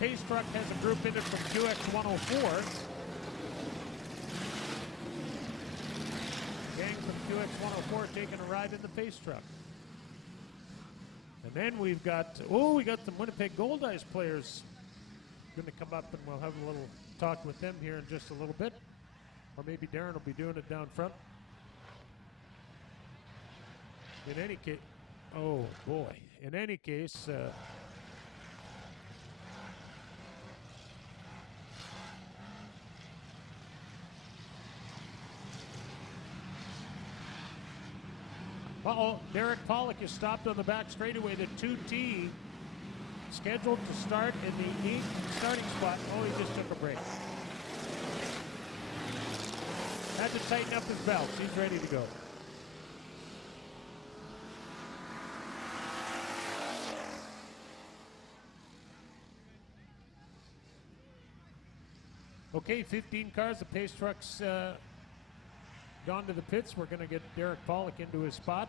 pace truck has a group in it from QX 104. Gang from QX 104 taking a ride in the pace truck. And then we got some Winnipeg Gold Ice players going to come up, and we'll have a little talk with them here in just a little bit. Or maybe Darren will be doing it down front. In any case, oh boy. In any case, Derek Pollock is stopped on the back straightaway. The 2T scheduled to start in the 8th starting spot. Oh, he just took a break. Had to tighten up his belts. He's ready to go. Okay, 15 cars. The pace truck's gone to the pits. We're going to get Derek Pollock into his spot.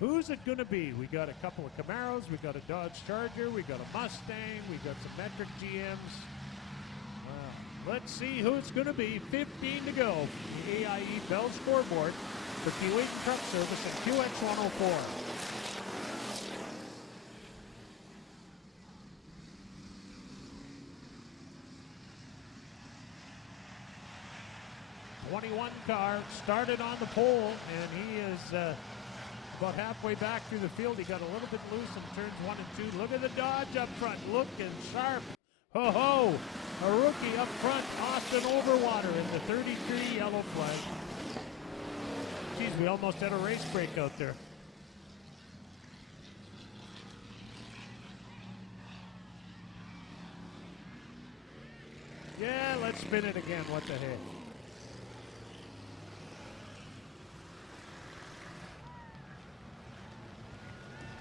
Who's it going to be? We got a couple of Camaros. We got a Dodge Charger. We got a Mustang. We got some metric GMs. Let's see who it's going to be. 15 to go. The AIE Bell scoreboard for Keewatin Truck Service and QX 104. Car started on the pole, and he is about halfway back through the field. He got a little bit loose in turns 1 and 2. Look at the Dodge up front, looking sharp. Ho ho! A rookie up front, Austin Overwater in the 33 yellow flag. Geez, we almost had a race break out there. Yeah, let's spin it again. What the heck?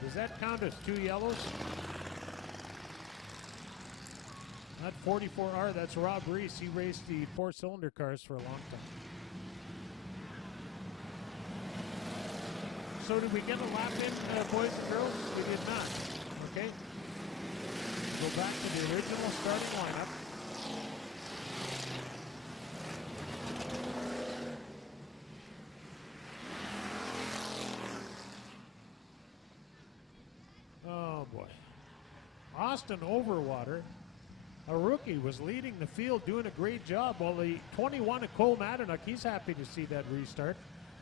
Does that count as 2 yellows? Not 44R, that's Rob Reese. He raced the 4-cylinder cars for a long time. So did we get a lap in, boys and girls? We did not. Okay. Go back to the original starting lineup. Oh boy. Austin Overwater, a rookie, was leading the field, doing a great job. Well, the 21 of Cole Madanuk, he's happy to see that restart.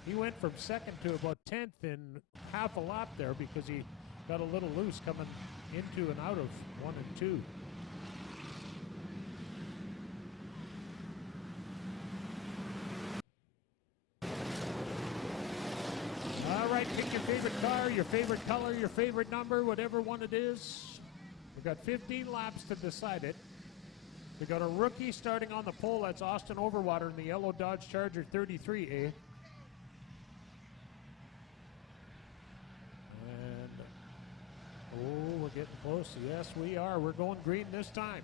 He went from 2nd to about 10th in half a lap there because he got a little loose coming into and out of 1 and 2. All right, pick your favorite car, your favorite color, your favorite number, whatever one it is. We've got 15 laps to decide it. We got a rookie starting on the pole. That's Austin Overwater in the yellow Dodge Charger 33A. And, oh, we're getting close. Yes, we are. We're going green this time.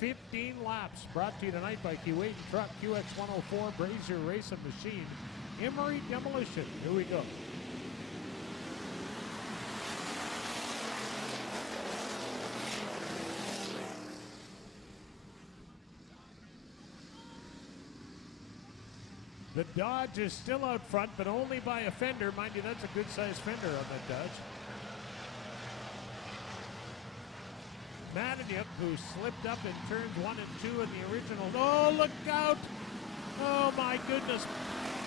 15 laps brought to you tonight by Keewatin Truck, QX 104, Brazier Racing Machine, Emery Demolition. Here we go. The Dodge is still out front, but only by a fender. Mind you, that's a good-sized fender on that Dodge. Madanuk, who slipped up in turns 1 and 2 in the original. Oh, look out! Oh, my goodness.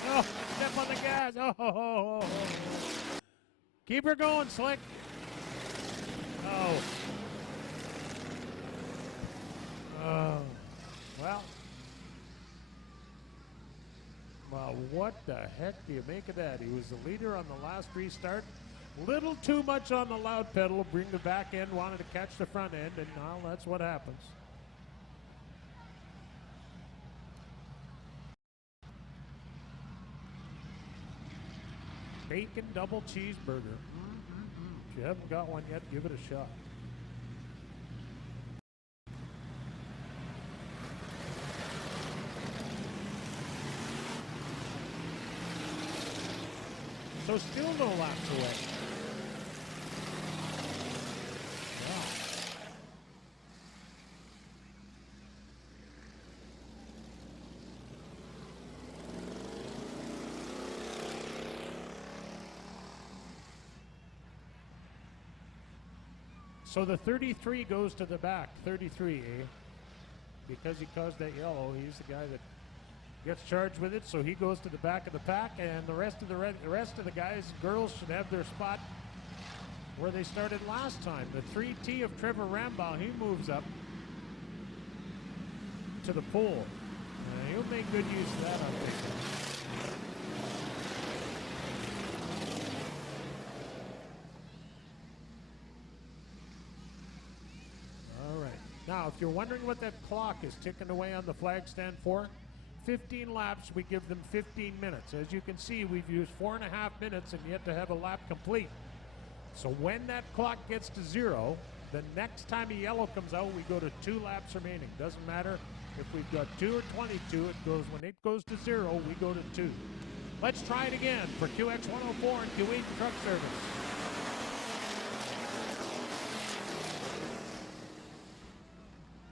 Oh, step on the gas. Oh. Keep her going, Slick. Oh. Oh. Well, what the heck do you make of that? He was the leader on the last restart. Little too much on the loud pedal, bring the back end, wanted to catch the front end, and now that's what happens. Bacon double cheeseburger. If you haven't got one yet, give it a shot. So still no laps away. Wow. So the 33 goes to the back. 33, eh? Because he caused that yellow, he's the guy that gets charged with it. So he goes to the back of the pack, and the rest of the guys and girls should have their spot where they started last time. The 3T of Trevor Rambow, he moves up to the pole. He'll make good use of that, I think. All right. Now, if you're wondering what that clock is ticking away on the flag stand for, 15 laps, we give them 15 minutes. As you can see, we've used 4.5 minutes and yet to have a lap complete. So when that clock gets to 0, the next time a yellow comes out, we go to 2 laps remaining. Doesn't matter if we've got 2 or 22. It goes, when it goes to 0, we go to 2. Let's try it again for QX 104 and Kuwait Truck Service.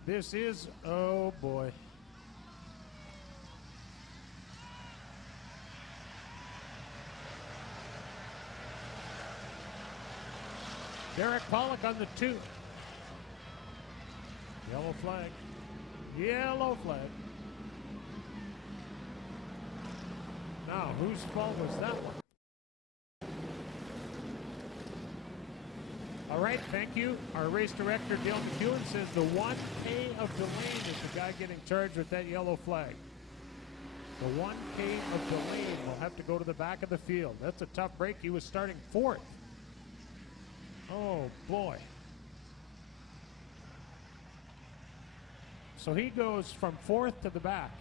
This is, oh boy. Derek Pollock on the 2. Yellow flag. Yellow flag. Now, whose fault was that one? All right, thank you. Our race director, Dale McEwen, says the 1K of Delane is the guy getting charged with that yellow flag. The 1K of Delane will have to go to the back of the field. That's a tough break. He was starting 4th. Oh, boy. So he goes from 4th to the back.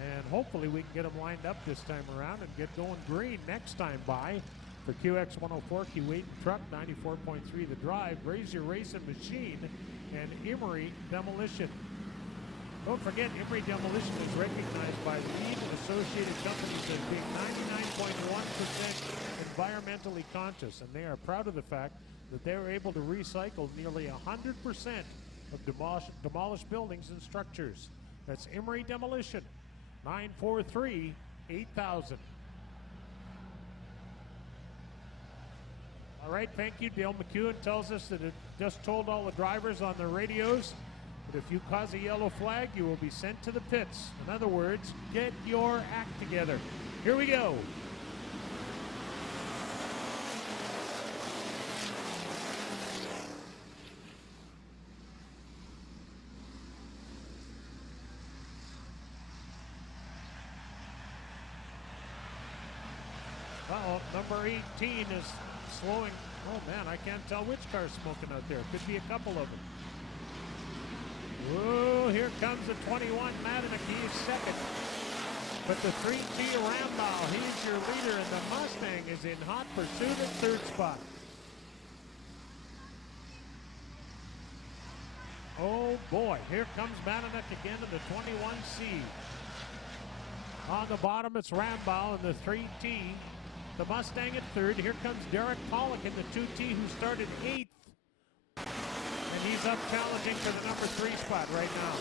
And hopefully we can get him lined up this time around and get going green next time by for QX 104, Kuwait Truck 94.3 The Drive, Brazier Racing Machine, and Emery Demolition. Don't forget, Emery Demolition is recognized by lead associated companies as being 99.1% environmentally conscious, and they are proud of the fact that they are able to recycle nearly 100% of demolished buildings and structures. That's Emery Demolition, 943-8000. All right, thank you. Dale McEwen tells us that it just told all the drivers on their radios that if you cause a yellow flag, you will be sent to the pits. In other words, get your act together. Here we go. Uh-oh, number 18 is slowing. Oh, man, I can't tell which car's smoking out there. Could be a couple of them. Whoa, here comes the 21, Madanek. He's second. But the 3T Rambow, he's your leader, and the Mustang is in hot pursuit at 3rd spot. Oh, boy, here comes Madanek again in the 21C. On the bottom, it's Rambow in the 3T. The Mustang at 3rd. Here comes Derek Pollock in the 2T, who started 8th. And he's up challenging for the number 3 spot right now.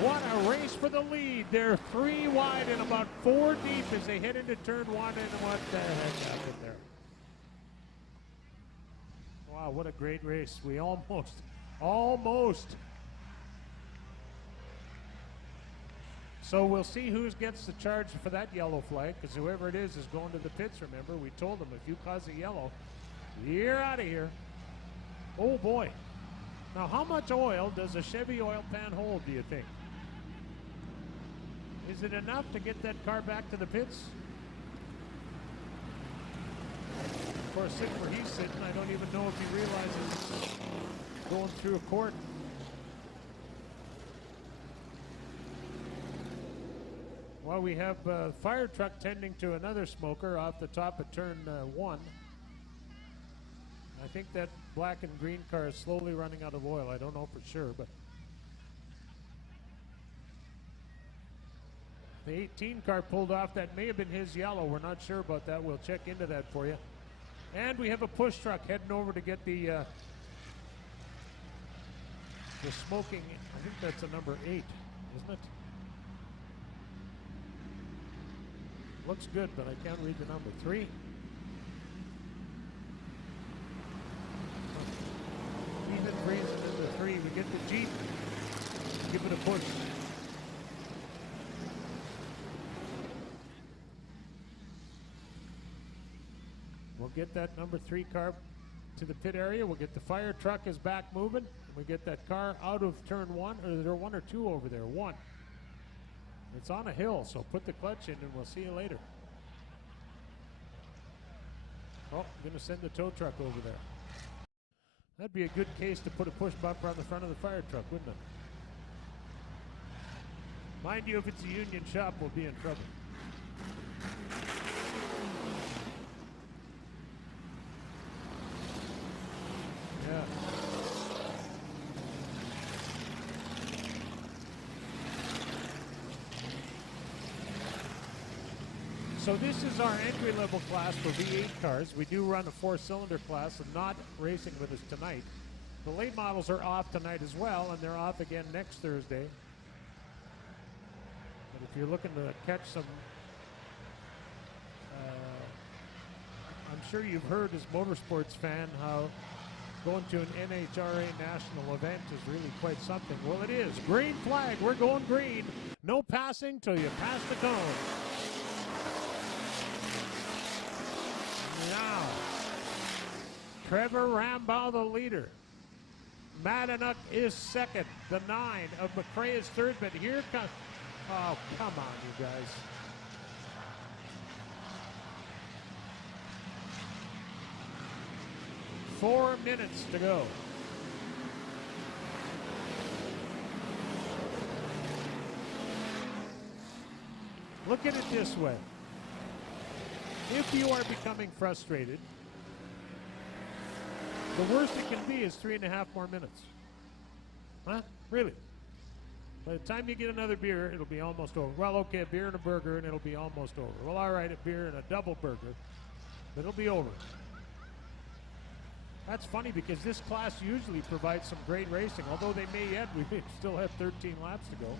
What a race for the lead. They're 3 wide and about 4 deep as they head into turn 1. And what the heck happened there? Wow, what a great race. We almost. So we'll see who gets the charge for that yellow flag, because whoever it is going to the pits, remember. We told them if you cause a yellow, you're out of here. Oh, boy. Now, how much oil does a Chevy oil pan hold, do you think? Is it enough to get that car back to the pits? Of course, sitting where he's sitting, I don't even know if he realizes it's going through a court. Well, we have a fire truck tending to another smoker off the top of turn 1. I think that black and green car is slowly running out of oil. I don't know for sure, but The 18 car pulled off. That may have been his yellow. We're not sure about that. We'll check into that for you. And we have a push truck heading over to get the smoking. I think that's a number 8, isn't it? Looks good, but I can't read the number. 3. Even freezing into 3. We get the Jeep. Give it a push. We'll get that number 3 car to the pit area. We'll get the fire truck is back moving. We get that car out of turn 1. Or is there 1 or 2 over there? 1. It's on a hill, so put the clutch in and we'll see you later. Oh, I'm going to send the tow truck over there. That'd be a good case to put a push bumper on the front of the fire truck, wouldn't it? Mind you, if it's a union shop, we'll be in trouble. Yeah. So this is our entry-level class for V8 cars. We do run a 4-cylinder class and not racing with us tonight. The late models are off tonight as well, and they're off again next Thursday. But if you're looking to catch some, I'm sure you've heard as motorsports fan how going to an NHRA national event is really quite something. Well, it is. Green flag. We're going green. No passing till you pass the cone. Now, Trevor Rambaugh, the leader. Madanuk is second. The 9 of McRae is third, but here comes... Oh, come on, you guys. Four minutes to go. Look at it this way. If you are becoming frustrated, the worst it can be is 3.5 more minutes. Huh? Really? By the time you get another beer, it'll be almost over. Well, okay, a beer and a burger, and it'll be almost over. Well, all right, a beer and a double burger, but it'll be over. That's funny because this class usually provides some great racing. Although they may yet, we still have 13 laps to go.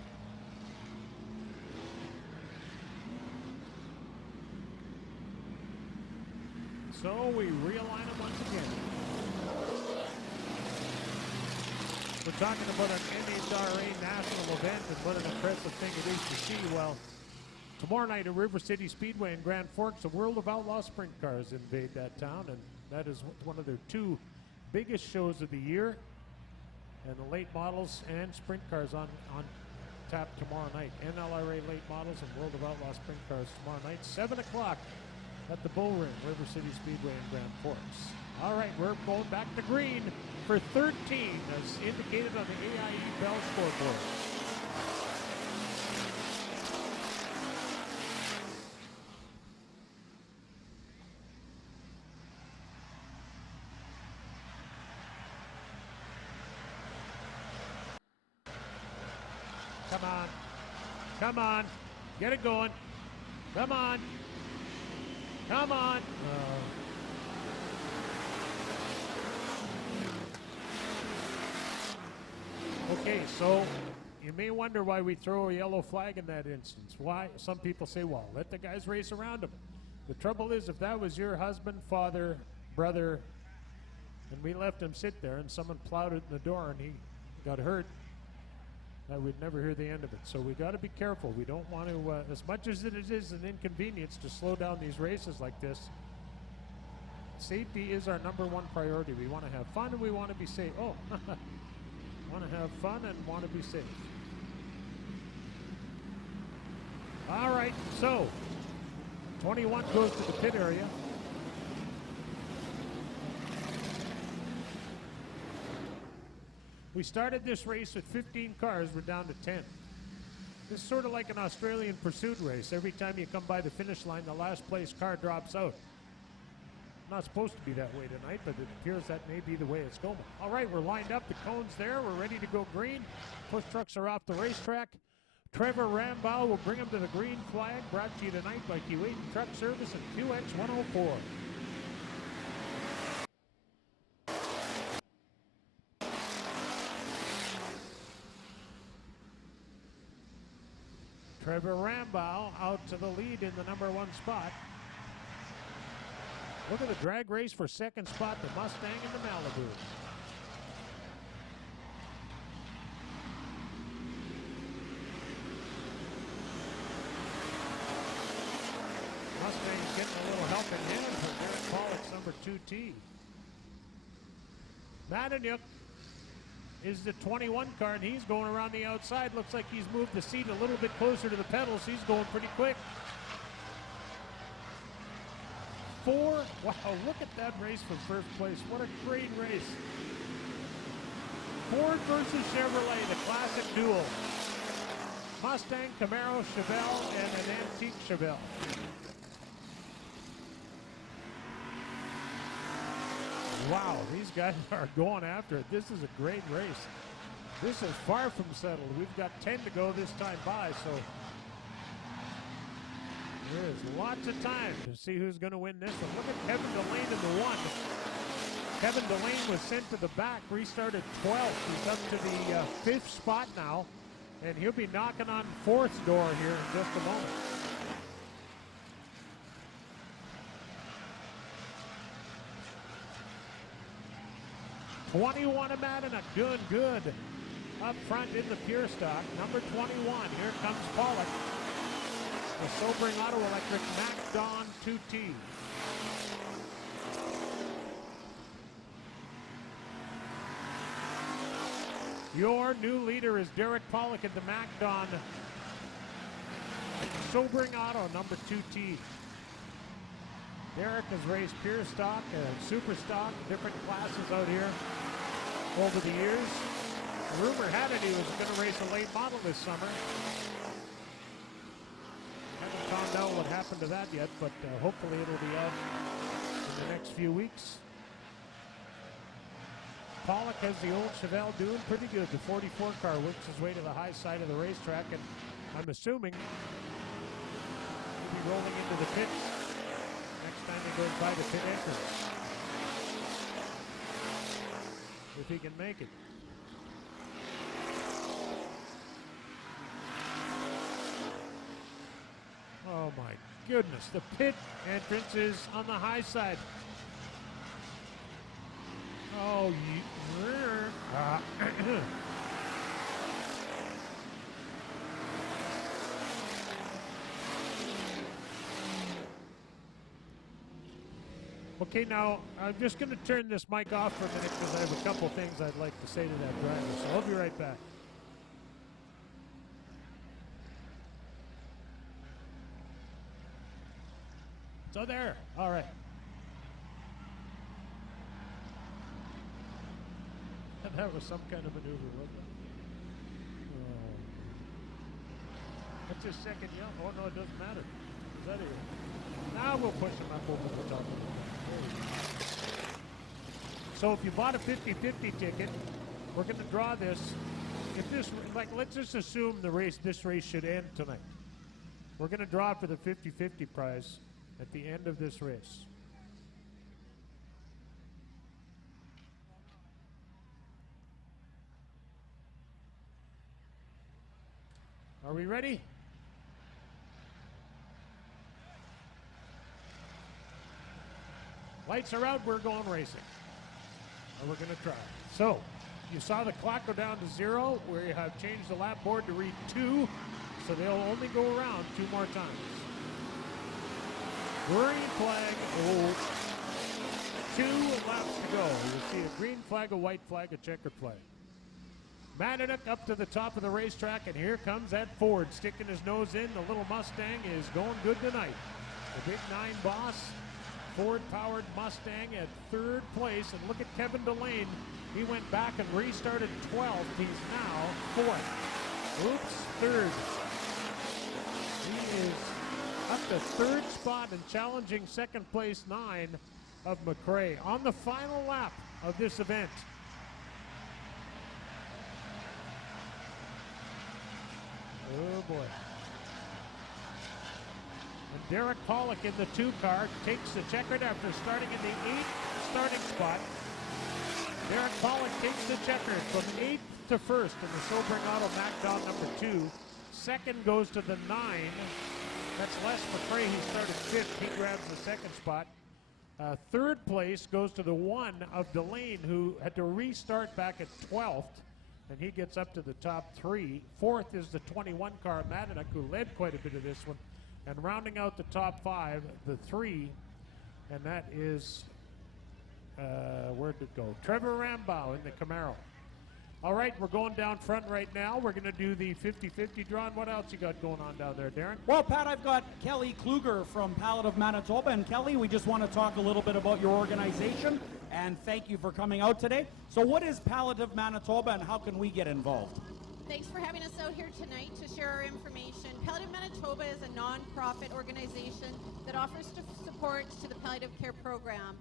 So we realign them once again. We're talking about an NHRA national event and what an impressive thing it is to see. Well, tomorrow night at River City Speedway in Grand Forks, the World of Outlaw Sprint Cars invade that town, and that is one of their 2 biggest shows of the year. And the late models and sprint cars on tap tomorrow night. NLRA late models and World of Outlaw Sprint Cars tomorrow night, 7 o'clock at the Bull Ring, River City Speedway in Grand Forks. All right, we're going back to green for 13, as indicated on the AIE Bell scoreboard. Come on. Come on. Get it going. Come on. Come on. Okay, so you may wonder why we throw a yellow flag in that instance. Why? Some people say, well, let the guys race around them. The trouble is, if that was your husband, father, brother, and we left him sit there and someone plowed it in the door and he got hurt, we'd never hear the end of it. So we got to be careful. We don't want to, as much as it is an inconvenience to slow down these races like this, safety is our #1 priority. We want to have fun and we want to be safe. Oh, want to have fun and want to be safe. All right, so 21 goes to the pit area. We started this race with 15 cars. We're down to 10. This is sort of like an Australian pursuit race. Every time you come by the finish line, the last place car drops out. Not supposed to be that way tonight, but it appears that may be the way it's going. All right, we're lined up. The cone's there. We're ready to go green. Push trucks are off the racetrack. Trevor Rambow will bring him to the green flag, brought to you tonight by Kuwait Truck Service and QX 104. Trevor Rambow out to the lead in the number 1 spot. Look at the drag race for second spot, the Mustang and the Malibu. Mustang's getting a little helping hand from Derek Pollock's number 2T. Madanyuk is the 21 car, and he's going around the outside. Looks like he's moved the seat a little bit closer to the pedals. He's going pretty quick. 4. Wow, look at that race for first place. What a great race. Ford versus Chevrolet, the classic duel. Mustang, Camaro, Chevelle, and an antique Chevelle. Wow, these guys are going after it. This is a great race. This is far from settled. We've got 10 to go this time by, so there is lots of time to see who's going to win this one. Look at Kevin Delane in the 1. Kevin Delane was sent to the back, restarted 12th. He's up to the 5th spot now, and he'll be knocking on 4th door here in just a moment. '21 of Madden, doing good up front in the pure stock. Number 21, here comes Pollock. The Sobering Auto Electric MacDon 2T. Your new leader is Derek Pollock at the MacDon Sobering Auto number 2T. Derek has raced pure stock and super stock, different classes out here over the years. The rumor had it he was going to race a late model this summer. Haven't found out what happened to that yet, but hopefully it'll be out in the next few weeks. Pollock has the old Chevelle doing pretty good. The 44 car works his way to the high side of the racetrack, and I'm assuming he'll be rolling into the pits next time he goes by the pit entrance, if he can make it. Oh my goodness, the pit entrance is on the high side. Oh, okay, now I'm just going to turn this mic off for a minute because I have a couple things I'd like to say to that driver, so I'll be right back. So there, all right. That was some kind of maneuver, wasn't it? Oh. That's his second yell. Oh, no, it doesn't matter. Is that it? Now we'll push him up over the top of the. So if you bought a 50-50 ticket, we're going to draw this. If this, like, let's just assume this race should end tonight. We're going to draw for the 50-50 prize at the end of this race. Are we ready? Lights are out, we're going racing. And we're going to try. So, you saw the clock go down to 0. We have changed the lap board to read 2, so they'll only go around 2 more times. Green flag, 2 laps to go. You'll see a green flag, a white flag, a checkered flag. Madanyuk up to the top of the racetrack, and here comes that Ford sticking his nose in. The little Mustang is going good tonight. The Big 9 boss, Ford-powered Mustang at 3rd place. And look at Kevin Delane. He went back and restarted 12th. He's now 4th. Oops, 3rd. He is up to 3rd spot and challenging 2nd place 9 of McRae on the final lap of this event. Oh boy. And Derek Pollock in the 2 car takes the checkered after starting in the 8th starting spot. Derek Pollock takes the checkered from 8th to 1st in the Sobering Auto MacDon number 2. Second goes to the 9. That's Les McCrae. He started 5th. He grabs the 2nd spot. Third place goes to the 1 of Delane, who had to restart back at 12th, and he gets up to the top 3. Fourth is the 21 car, Madanek, who led quite a bit of this one. And rounding out the top 5, the 3, and that is, where'd it go? Trevor Rambow in the Camaro. All right, we're going down front right now. We're going to do the 50-50 draw. And what else you got going on down there, Darren? Well, Pat, I've got Kelly Kluger from Palette of Manitoba. And Kelly, we just want to talk a little bit about your organization. And thank you for coming out today. So what is Palette of Manitoba and how can we get involved? Thanks for having us out here tonight to share our information. Palliative Manitoba is a non-profit organization that offers support to the palliative care program.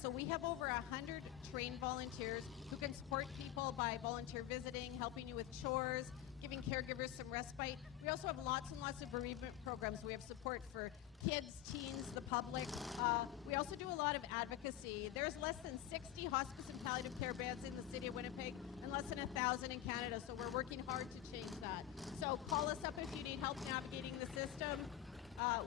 So we have over 100 trained volunteers who can support people by volunteer visiting, helping you with chores, giving caregivers some respite. We also have lots and lots of bereavement programs. We have support for kids, teens, the public. We also do a lot of advocacy. There's less than 60 hospice and palliative care beds in the city of Winnipeg and less than 1,000 in Canada, so we're working hard to change that. So call us up if you need help navigating the system.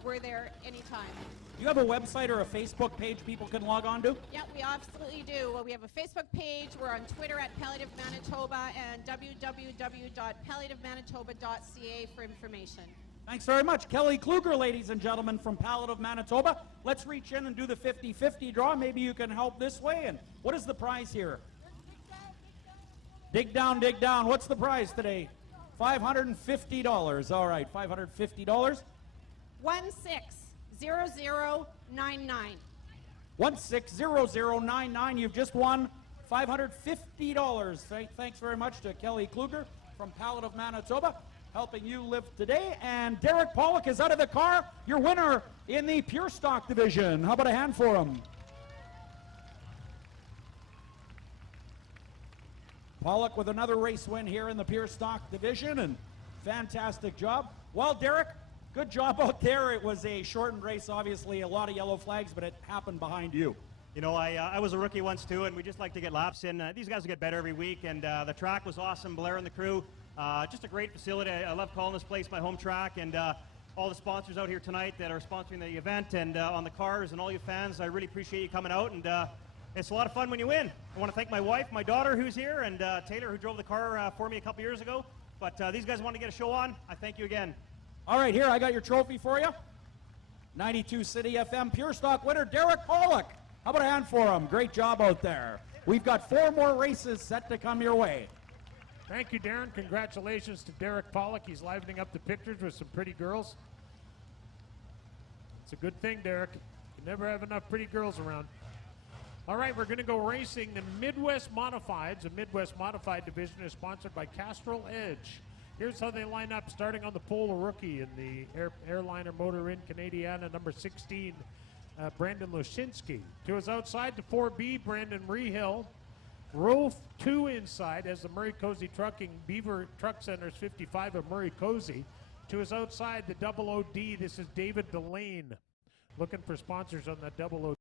We're there anytime. Do you have a website or a Facebook page people can log on to? Yeah, we absolutely do. Well, we have a Facebook page. We're on Twitter at Palliative Manitoba and www.palliativemanitoba.ca for information. Thanks very much. Kelly Kluger, ladies and gentlemen, from Palette of Manitoba. Let's reach in and do the 50-50 draw. Maybe you can help this way. And what is the prize here? Dig down, dig down. What's the prize today? $550. All right, $550. 160099. 160099. You've just won $550. Thanks very much to Kelly Kluger from Palette of Manitoba, helping you live today. And Derek Pollock is out of the car, your winner in the Pure Stock division. How about a hand for him? Pollock with another race win here in the Pure Stock division, and fantastic job. Well, Derek, good job out there. It was a shortened race, obviously, a lot of yellow flags, but it happened behind you. You know, I was a rookie once too, and we just like to get laps in. These guys will get better every week, and the track was awesome. Blair and the crew, just a great facility. I love calling this place my home track, and all the sponsors out here tonight that are sponsoring the event, and on the cars, and all you fans, I really appreciate you coming out, and it's a lot of fun when you win. I want to thank my wife, my daughter who's here, and Taylor who drove the car for me a couple years ago. But these guys want to get a show on. I thank you again. All right, here, I got your trophy for you. 92 City FM Pure Stock winner, Derek Pollock. How about a hand for him? Great job out there. We've got 4 more races set to come your way. Thank you, Darren. Congratulations to Derek Pollock. He's livening up the pictures with some pretty girls. It's a good thing, Derek. You never have enough pretty girls around. All right, we're going to go racing the Midwest Modifieds. The Midwest Modified division is sponsored by Castrol Edge. Here's how they line up, starting on the pole, a rookie in the Airliner Motor Inn Canadiana, number 16, Brandon Lushinsky. To his outside, the 4B, Brandon Rehill. Row 2 inside as the Murray Cozy Trucking Beaver Truck Center's 55 of Murray Cozy. To his outside, the 00D, this is David Delane. Looking for sponsors on that 00D.